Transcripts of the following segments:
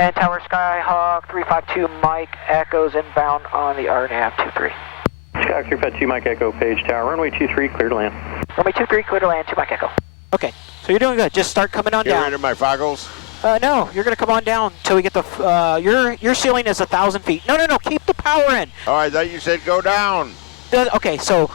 And Tower Skyhawk 352 Mike echoes inbound on the RNAV 23. Skyhawk 352 Mike Echo, Page Tower, runway 23, clear to land. Runway 23, clear to land, 2 Mike Echo. Okay, so you're doing good. Just start coming on Get down. rid of my foggles? No, you're gonna come on down until we get the, your ceiling is 1,000 feet. No, keep the power in. Oh, I thought you said go down. Okay, so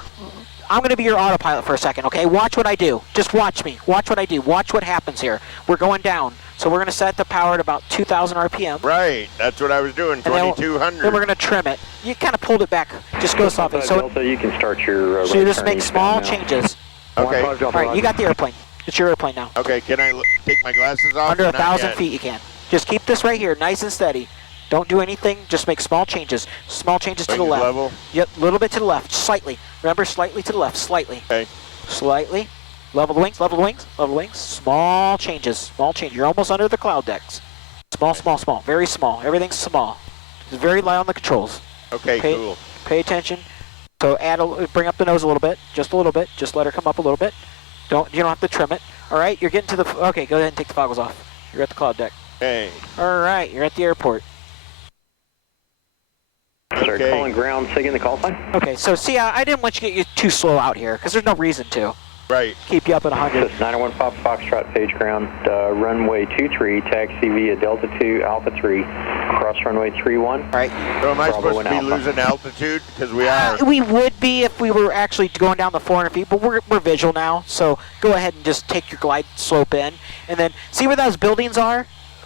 I'm gonna be your autopilot for a second, okay? Watch what I do. Just watch me. Watch what I do. Watch what happens here. We're going down. So we're gonna set the power at about 2,000 RPM. Right, that's what I was doing, 2,200. Then we're gonna trim it. You kind of pulled it back. Just go softly. So Delta, you can start your so you just make small changes. Okay. All right, you got the airplane. It's your airplane now. Okay, can I take my glasses off? Under 1,000 feet you can. Just keep this right here, nice and steady. Don't do anything, just make small changes. Small changes to the left. Level? Yep, a little bit to the left, slightly. Remember, slightly to the left, slightly. Okay. Slightly. Level the wings, level the wings, level the wings. Small changes, small change. You're almost under the cloud decks. Small, very small. Everything's small. Just very light on the controls. Okay, cool. Pay attention. So bring up the nose a little bit, just a little bit. Just let her come up a little bit. You don't have to trim it. All right, you're getting to the, okay, go ahead and take the goggles off. You're at the cloud deck. Hey. All right, you're at the airport. Start calling ground, taking the call sign. Okay, so see, I didn't want you to get too slow out here, because there's no reason to. Right. Keep you up at 100. 901 Pop Foxtrot, Page ground, runway 23, taxi via Delta 2, Alpha 3, cross runway 31. Right. So am I supposed to be losing altitude? Because we are. We would be if we were actually going down the 400 feet, but we're visual now, so go ahead and just take your glide slope in, and then see where those buildings are?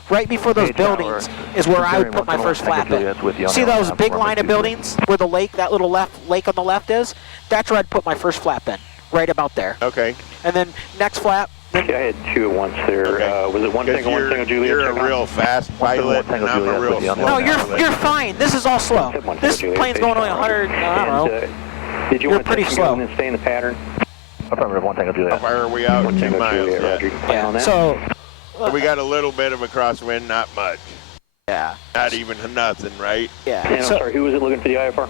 Right before those buildings is where I would put my first flap in. See those big line of buildings where the lake, that little lake on the left is? That's where I'd put my first flap in, right about there. Okay. And then next flap. Okay, I had two at once there. Okay. Was it one single Juliet? You're a real fast pilot, and I'm a real slow No, you're fine. This is all slow. This plane's going only 100, I don't know. Did you You're want to pretty slow. and stay in the pattern? Affirmative, one tango Juliet. How far are we out? 2 miles. Yeah. So we got a little bit of a crosswind, not much. Yeah. Not even nothing, right? Yeah. And I'm sorry, who was it looking for the IFR?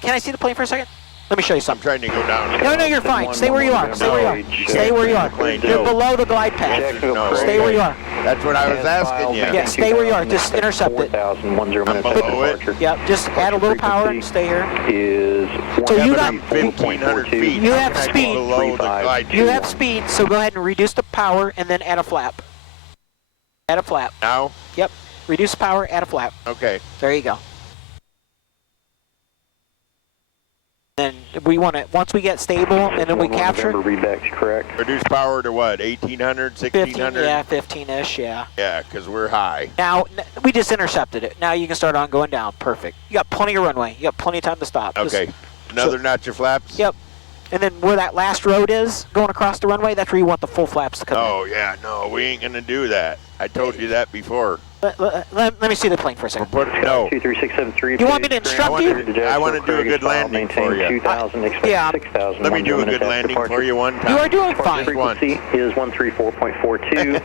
Can I see the plane for a second? Let me show you I'm something. trying to go down. No, you're fine. Stay where you are. Stay where you are. Stay where you are. You're below the glide path. No. Stay where you are. That's what I was asking you. Yeah, stay where you are. Just intercept it. 4,010 minutes after departure. Yep, just add a little power and stay here. Is So you got 1,500 feet. You have Can I go speed. below the glide You have speed, so go ahead and reduce the power and then add a flap. Add a flap. Now? Yep. Reduce power, add a flap. Okay. There you go. Then we want to, once we get stable and then we capture. Readbacks correct. Reduce power to what? 1,800, 1,600? Yeah, 15-ish, yeah. Yeah, because we're high. Now, we just intercepted it. Now you can start on going down. Perfect. You got plenty of runway. You got plenty of time to stop. Okay. Another notch of flaps? Yep. And then where that last road is, going across the runway, that's where you want the full flaps to come in. Oh, yeah, no, we ain't going to do that. I told you that before. Let me see the plane for a second. No. 23673. You want me to instruct you? I want to do a good landing for you. 2,000, expect Yeah. 6,000. Let me do a good landing for you one time. You are doing fine. Frequency is 134.42.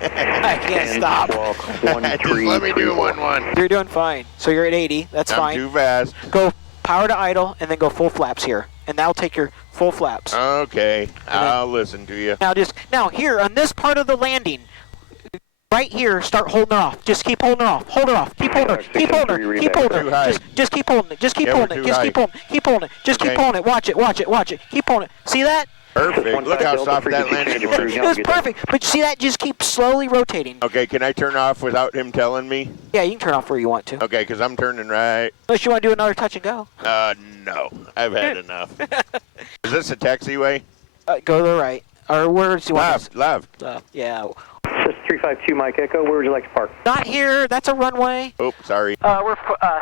I can't stop. Just let me do 1-1. You're doing fine. So you're at 80. That's I'm fine. too fast. Go power to idle and then go full flaps here. And that'll take your full flaps. Okay. I'll listen to you. Now here on this part of the landing, right here, start holding her off. Just keep holding her off. Hold her off. Keep holding her. Keep holding her. Keep holding Too her. high. Just keep holding it. Just keep Yeah, holding we're it. too Just high. keep holding it. Keep holding it. Just keep Okay. holding it. Watch it. Watch it. Watch it. Keep holding it. See that? Perfect. Look how soft that landing was. It was perfect. But see that? Just keep slowly rotating. Okay, can I turn off without him telling me? Yeah, you can turn off where you want to. Okay, because I'm turning right. Unless you want to do another touch and go. No. I've had enough. Is this a taxiway? Go to the right. Or where do you want Left. yeah. 352 Mike Echo, where would you like to park? Not here. That's a runway. Oh, sorry. We're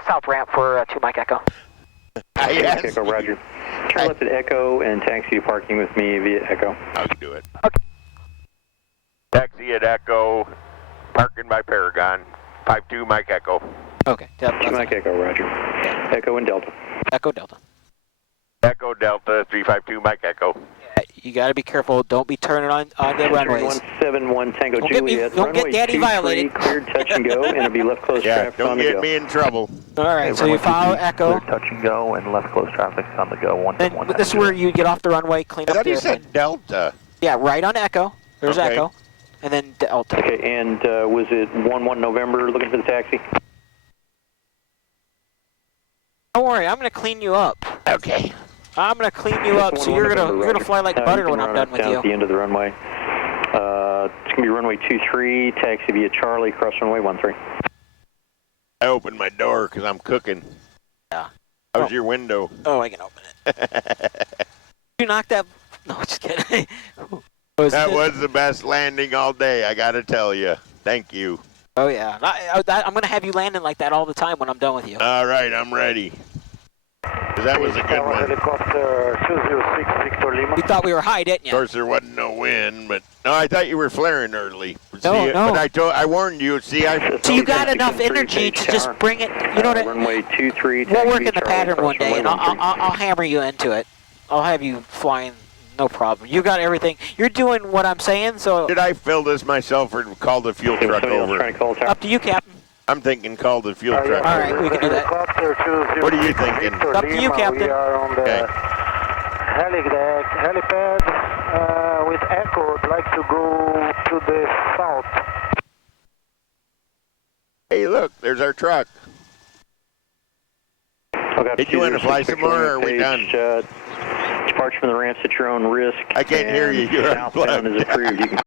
south ramp for 2 Mike Echo. Mike Echo, roger. Turn left at Echo and taxi to parking with me via Echo. I'll do it. Okay. Taxi at Echo, parking by Paragon, 52 Mike Echo. Okay. 2 Mike Echo, roger. Echo and Delta. Echo Delta. Echo Delta, 352 Mike Echo. You got to be careful. Don't be turning on the runways. 171 Tango Don't get me- Juliet. don't get Runway Daddy 23, violated. Cleared touch and go, and it'll be left close Yeah, traffic don't on the get go. me in trouble. All right, so you follow Echo. Touch and go and left close traffic on the go. Then this is where you get off the runway, clean I up thought the you airplane. said Delta. Yeah, right on Echo. There's Okay. Echo. and then Delta. Okay, and was it 1-1 November looking for the taxi? Don't worry, I'm gonna clean you up. Okay. I'm gonna clean you up, so you're gonna fly like butter when I'm done with you. At the end of the runway. It's gonna be runway 23, taxi via Charlie, cross runway 13. I opened my door because I'm cooking. Yeah. How's your window? Oh, I can open it. You knocked that? No, just kidding. That was the best landing all day, I gotta tell you. Thank you. Oh yeah, I'm gonna have you landing like that all the time when I'm done with you. All right, I'm ready. 'Cause that was a good one. Helicopter 206 Victor Lima. You thought we were high, didn't Of you? course, there wasn't no wind, but no, I thought you were flaring early. No, see, no. But I warned you. See, So you got enough energy to just bring it. You know what? Runway 23. We'll work in the pattern one day, and I'll hammer you into it. I'll have you flying, no problem. You got everything. You're doing what I'm saying, so. Did I fill this myself or call the fuel truck over? Up to you, Captain. I'm thinking call the fuel truck All right, over. we can do that. What are you thinking? Up to you, Captain. We are on the Okay. helipad with Echo. I'd like to go to the south. Hey, look, there's our truck. Did you want to fly some more, or are we done? Departure from the ramps at your own risk. I can't hear you. You're Southbound unplugged. is approved. You can